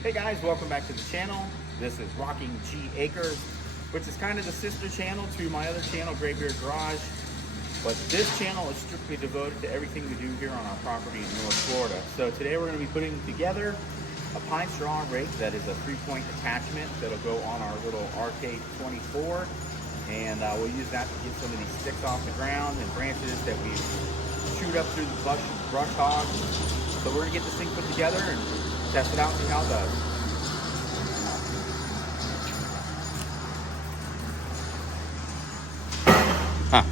Hey guys, welcome back to the channel. This is Rocking G Acres, which is kind of the sister channel to my other channel, Graveyard Garage. But this channel is strictly devoted to everything we do here on our property in North Florida. So today we're going to be putting together a pine straw rake that is a 3-point attachment that'll go on our little RK24. And we'll use that to get some of these sticks off the ground and branches that we've chewed up through the brush hog. So we're going to get this thing put together and test it out and see how it does. Huh.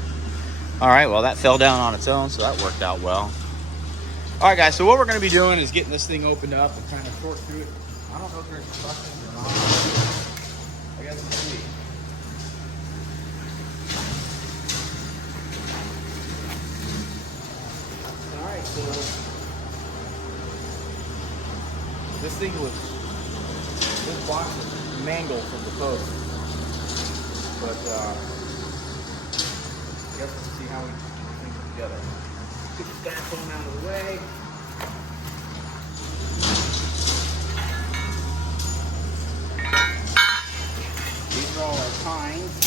All right, well that fell down on its own, so that worked out well. All right, guys, so what we're going to be doing is getting this thing opened up and kind of sort through it. I don't know if there's instructions or not. I guess we'll see. All right, so this box was mangled from the post, but I guess we'll see how we put things together. Get the styrofoam out of the way. These are all our pines.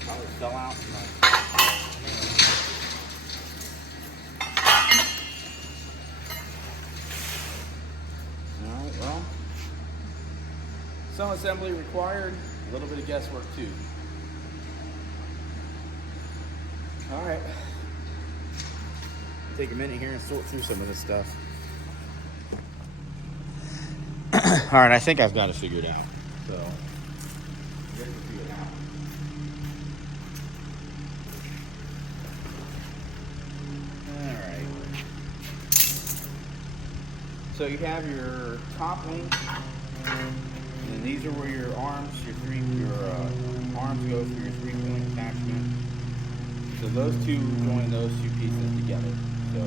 Probably fell out. Alright, well, some assembly required, a little bit of guesswork too. Alright, take a minute here and sort through some of this stuff. Alright, I think I've got it figured out. So, here's to figure it out. Alright. So you have your top link, and these are where your arms, arms go through your 3-point attachment. So those two join those two pieces together. So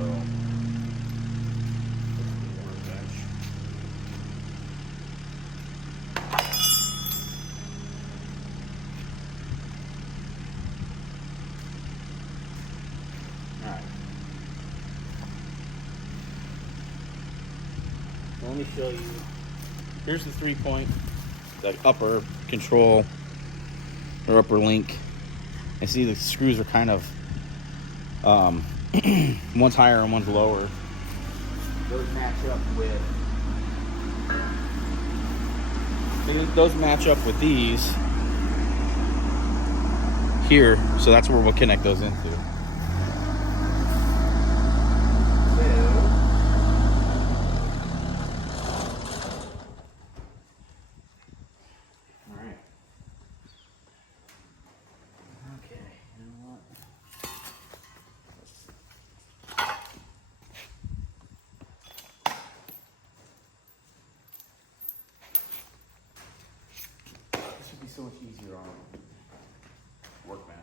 let me show you. Here's the 3-point, the upper control or upper link. I see the screws are kind of one's higher and one's lower. Those match up with these here, so that's where we'll connect those into. So much easier on workbench.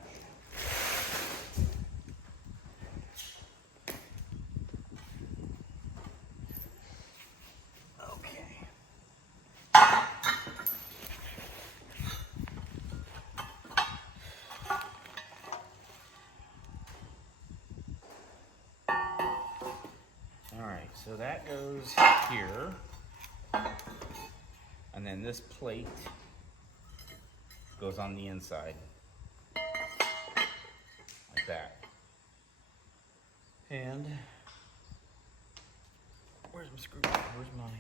Okay. All right, so that goes here, and then this plate goes on the inside, like that. And where's my screwdriver? Where's my?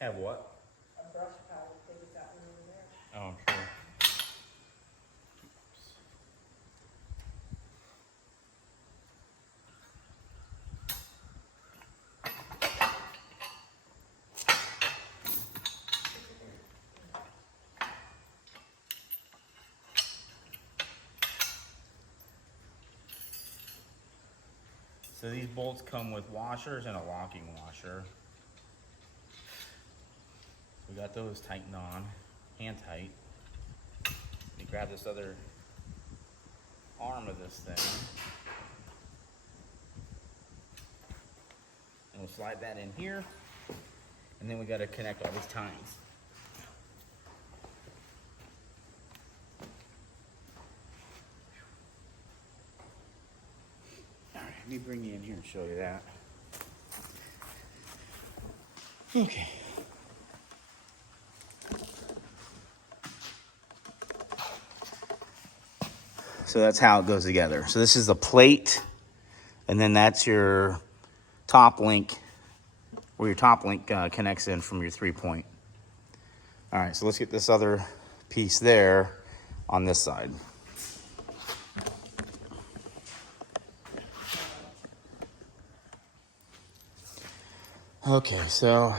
Have what? A brush pile, they just got one over there. Oh, sure. So these bolts come with washers and a locking washer. We got those tightened on, hand tight. Let me grab this other arm of this thing. And we'll slide that in here. And then we gotta connect all these tines. All right, let me bring you in here and show you that. Okay. So that's how it goes together. So this is the plate, and then that's your top link, where your top link connects in from your 3-point. All right, so let's get this other piece there on this side. Okay, so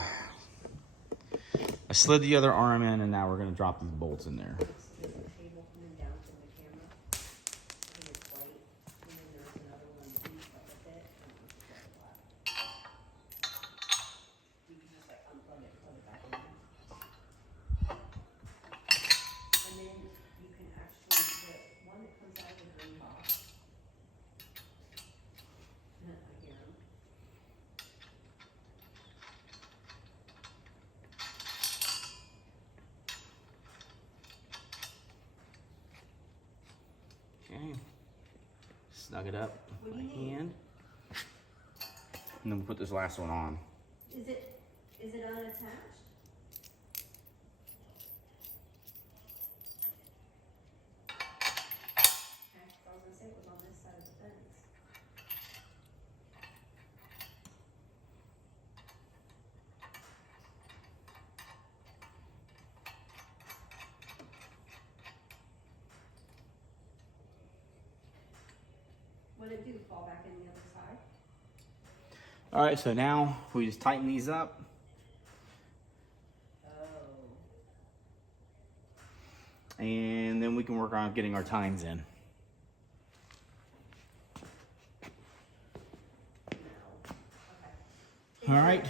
I slid the other arm in, and now we're gonna drop these bolts in there. There's a cable coming down from the camera. I think it's white. And then there's another one deep up with it. I don't know if it's red or black. You can just like unplug it and plug it back in there. And then you can actually, the one that comes out of the green box. I hear 'em. Okay, snug it up with my What do you need? hand. And then we'll put this last one on. Is it unattached? Okay, I was gonna say it was on this side of the fence. What did it do? Fall back in the other side? All right, so now we just tighten these up. Oh. And then we can work on getting our tines in. No. Okay. All right,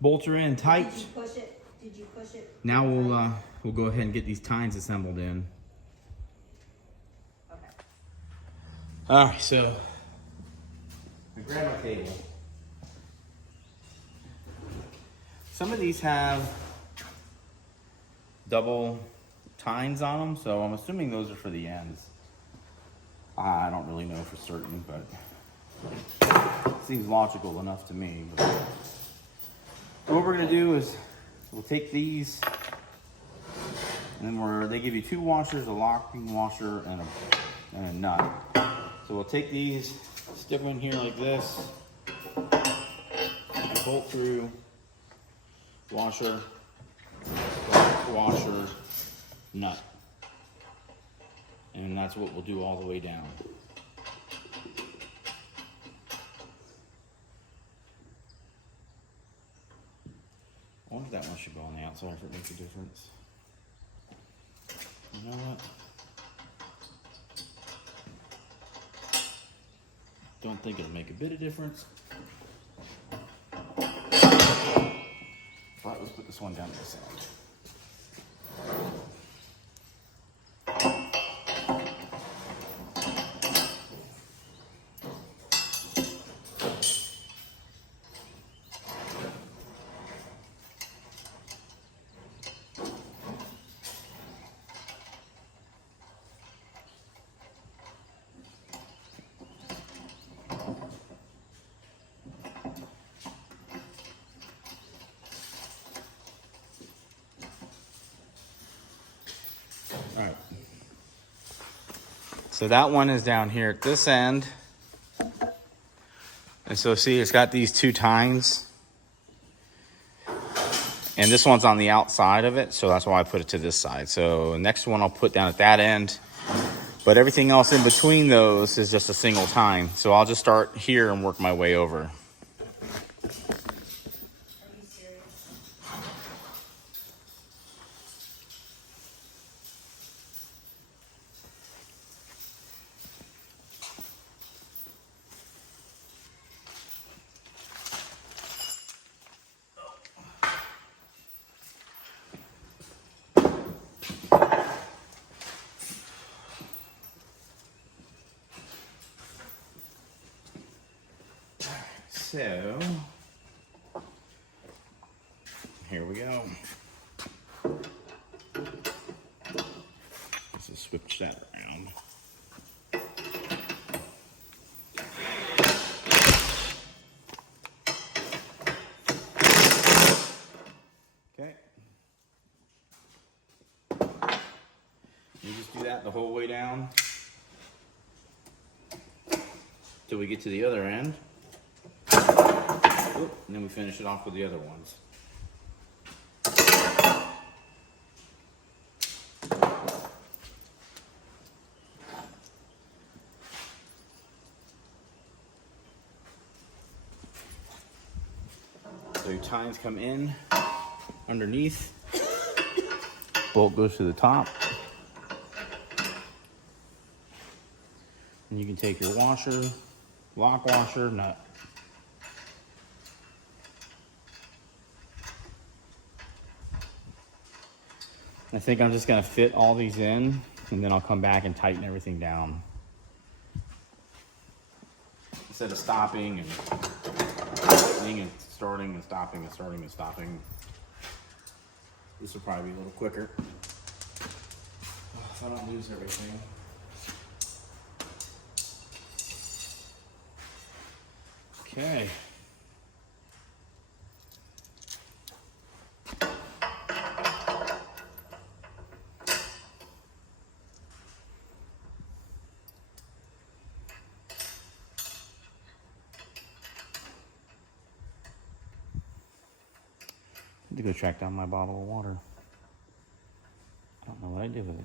bolts are in tight. Did you push it? Did you push it? Now we'll go ahead and get these tines assembled in. Okay. All right, so I grab my table. Some of these have double tines on them, so I'm assuming those are for the ends. I don't really know for certain, but it seems logical enough to me. So what we're gonna do is we'll take these, and then they give you 2 washers, a locking washer, and a nut. So we'll take these, stick them in here like this, bolt through, washer, washer, nut. And that's what we'll do all the way down. I wonder if that one should go on the outside if it makes a difference. You know what? Don't think it'll make a bit of difference. But let's put this one down to the side. All right. So that one is down here at this end. And so see, it's got these 2 tines. And this one's on the outside of it, so that's why I put it to this side. So next one I'll put down at that end. But everything else in between those is just a single tine. So I'll just start here and work my way over. Are you serious? So, here we go. Let's just switch that around. Okay. You just do that the whole way down till we get to the other end. And then we finish it off with the other ones. So your tines come in underneath, bolt goes to the top, and you can take your washer, lock washer, nut. I think I'm just gonna fit all these in, and then I'll come back and tighten everything down. Instead of stopping and tightening and starting and stopping and starting and stopping. This will probably be a little quicker. If I don't lose everything. Okay. I need to go track down my bottle of water. I don't know what I did with it.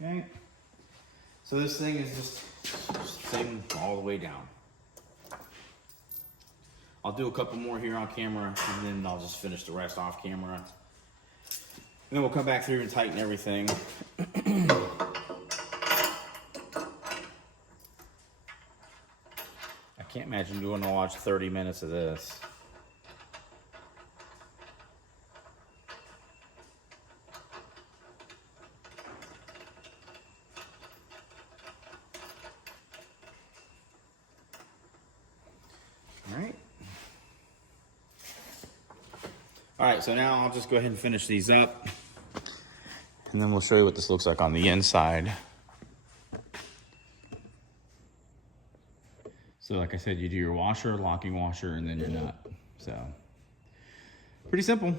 Okay. So this thing is just sitting all the way down. I'll do a couple more here on camera, and then I'll just finish the rest off camera. And then we'll come back through and tighten everything. I can't imagine doing to watch 30 minutes of this. All right, so now I'll just go ahead and finish these up, and then we'll show you what this looks like on the inside. So like I said, you do your washer, locking washer, and then your nut. So pretty simple.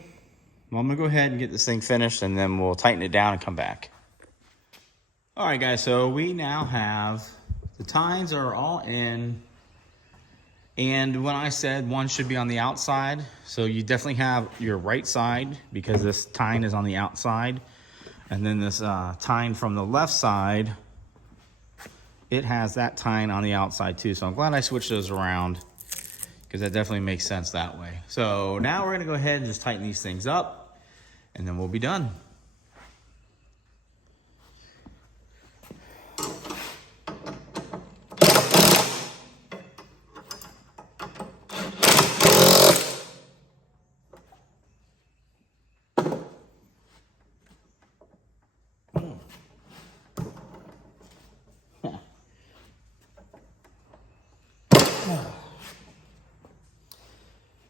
Well, I'm gonna go ahead and get this thing finished, and then we'll tighten it down and come back. All right, guys, so we now have, the tines are all in. And when I said one should be on the outside, so you definitely have your right side because this tine is on the outside. And then this tine from the left side, it has that tine on the outside too. So I'm glad I switched those around because that definitely makes sense that way. So now we're gonna go ahead and just tighten these things up, and then we'll be done.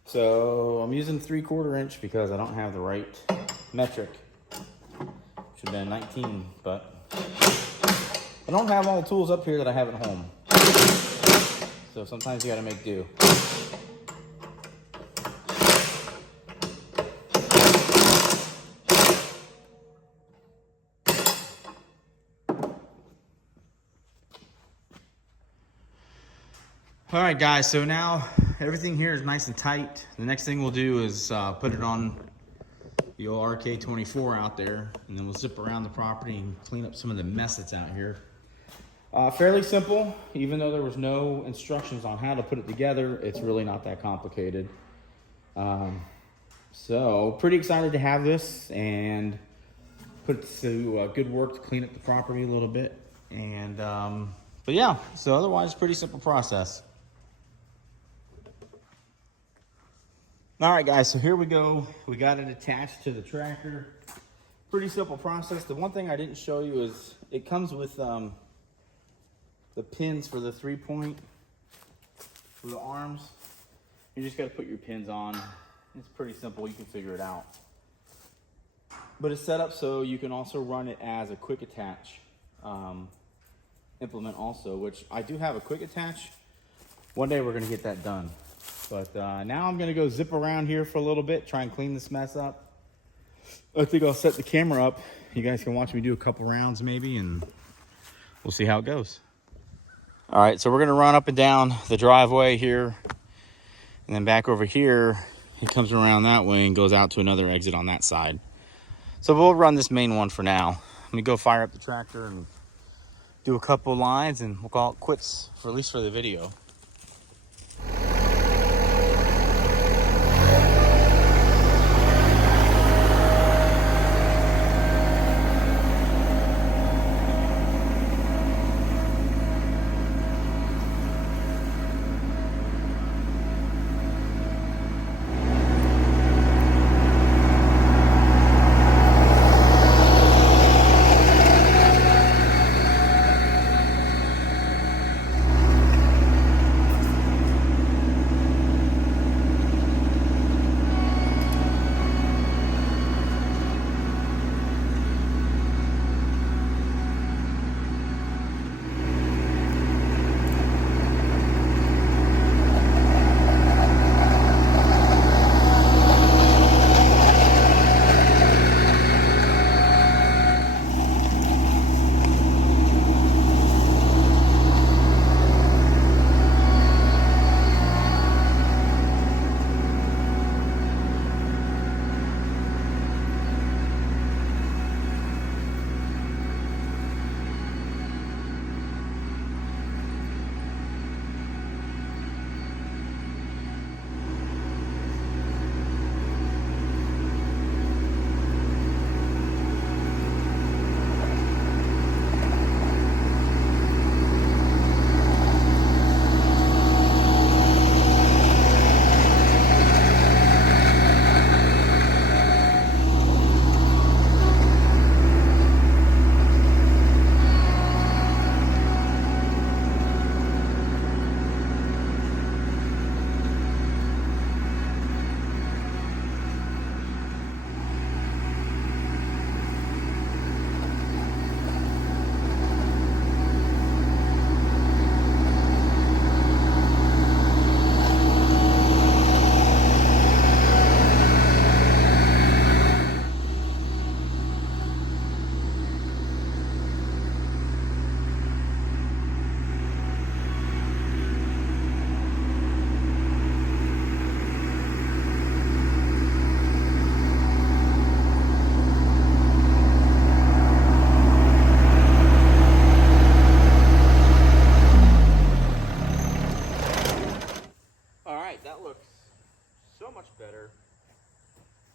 So I'm using 3/4 inch because I don't have the right metric. Should have been 19, but I don't have all the tools up here that I have at home. So sometimes you gotta make do. All right, guys, so now everything here is nice and tight. The next thing we'll do is put it on the old RK24 out there, and then we'll zip around the property and clean up some of the mess that's out here. Fairly simple, even though there was no instructions on how to put it together. It's really not that complicated. So pretty excited to have this and put it to good work to clean up the property a little bit. And but yeah, so otherwise pretty simple process. All right, guys, so here we go. We got it attached to the tractor. Pretty simple process. The one thing I didn't show you is it comes with the pins for the 3-point for the arms. You just got to put your pins on. It's pretty simple. You can figure it out. But it's set up so you can also run it as a quick attach implement also, which I do have a quick attach. One day we're going to get that done. But now I'm going to go zip around here for a little bit, try and clean this mess up. I think I'll set the camera up. You guys can watch me do a couple rounds maybe, and we'll see how it goes. All right, so we're going to run up and down the driveway here, and then back over here. It comes around that way and goes out to another exit on that side. So we'll run this main one for now. Let me go fire up the tractor and do a couple lines, and we'll call it quits, for at least for the video.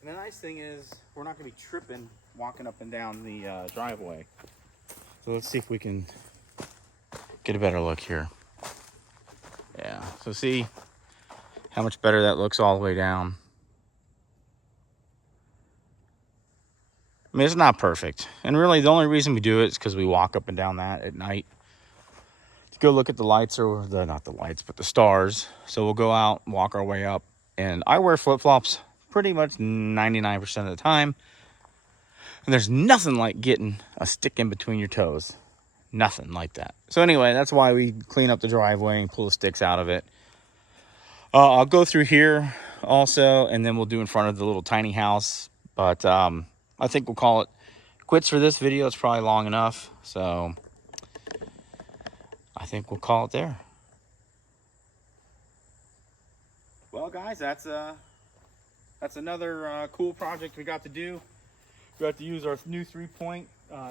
And the nice thing is we're not going to be tripping walking up and down the driveway. So let's see if we can get a better look here. Yeah, so see how much better that looks all the way down. I mean, it's not perfect. And really the only reason we do it is because we walk up and down that at night to go look at the lights, or not the lights, but the stars. So we'll go out, walk our way up. And I wear flip-flops pretty much 99% of the time. And there's nothing like getting a stick in between your toes. Nothing like that. So anyway, that's why we clean up the driveway and pull the sticks out of it. I'll go through here also, and then we'll do in front of the little tiny house. But I think we'll call it quits for this video. It's probably long enough. So I think we'll call it there. Well, guys, that's another cool project we got to do. We got to use our new 3-point.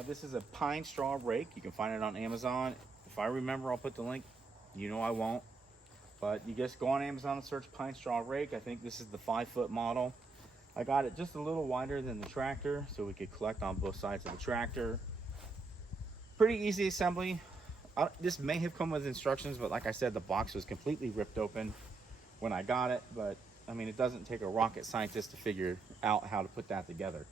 This is a pine straw rake. You can find it on Amazon. If I remember, I'll put the link. You know I won't. But you just go on Amazon and search pine straw rake. I think this is the 5-foot model. I got it just a little wider than the tractor, so we could collect on both sides of the tractor. Pretty easy assembly. This may have come with instructions, but like I said, the box was completely ripped open when I got it. But I mean, it doesn't take a rocket scientist to figure out how to put that together.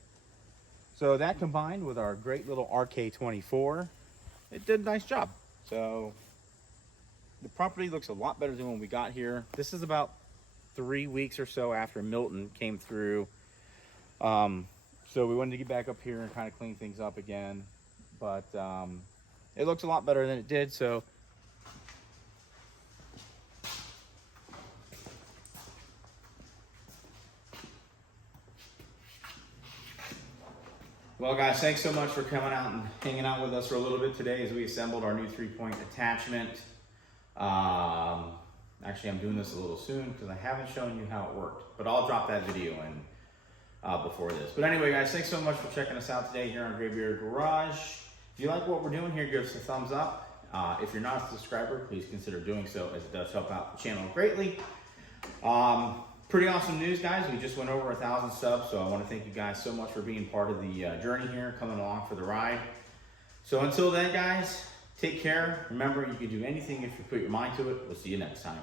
So that combined with our great little RK24, it did a nice job. So the property looks a lot better than when we got here. This is about 3 weeks or so after Milton came through. So we wanted to get back up here and kind of clean things up again. But it looks a lot better than it did. So well, guys, thanks so much for coming out and hanging out with us for a little bit today as we assembled our new 3-point attachment. Actually, I'm doing this a little soon because I haven't shown you how it worked, but I'll drop that video in before this. But anyway, guys, thanks so much for checking us out today here on Graybeard Garage. If you like what we're doing here, give us a thumbs up. If you're not a subscriber, please consider doing so, as it does help out the channel greatly. Pretty awesome news, guys. We just went over 1,000 subs, so I want to thank you guys so much for being part of the journey here, coming along for the ride. So until then, guys, take care. Remember, you can do anything if you put your mind to it. We'll see you next time.